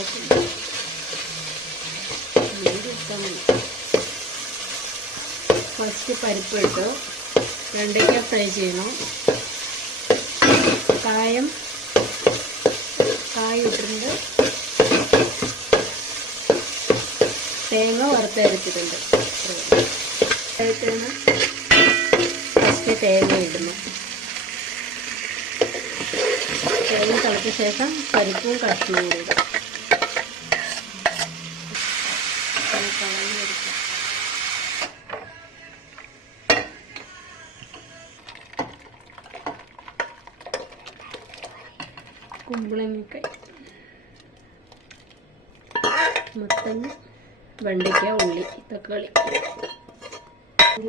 ചൂടാക്കും. First പരിപ്പ് ഇട്ട് വെണ്ടയ്ക്ക ഫ്രൈ ചെയ്യണം. കായം ഇട്ടിട്ടുണ്ട്. തേങ്ങ വറുത്തരച്ചിട്ടുണ്ട്. ഫസ്റ്റ് തേങ്ങ ഇടുന്നു. തേങ്ങ തിളച്ച ശേഷം പരിപ്പും കഷ്ണവും കൂടി ഇടും. കുമ്പളങ്ങക്കായ്, മത്തങ്ങ, വെണ്ടയ്ക്ക, ഉള്ളി, തക്കാളി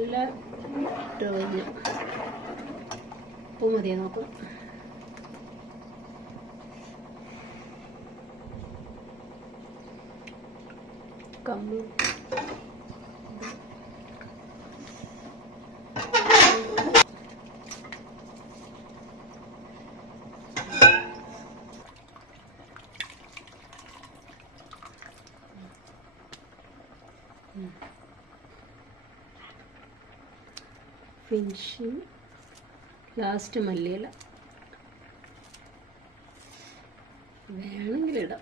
എല്ലാം ഇട്ട് കഴിഞ്ഞു. ഉപ്പ് മതിയെ നോക്കാം. കമ്മി ഫിനിഷിങ് ലാസ്റ്റ് മല്ലിയില വേണമെങ്കിലിടാം,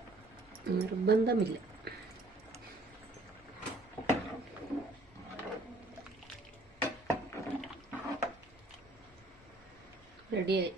നിർബന്ധമില്ല. റെഡിയായി.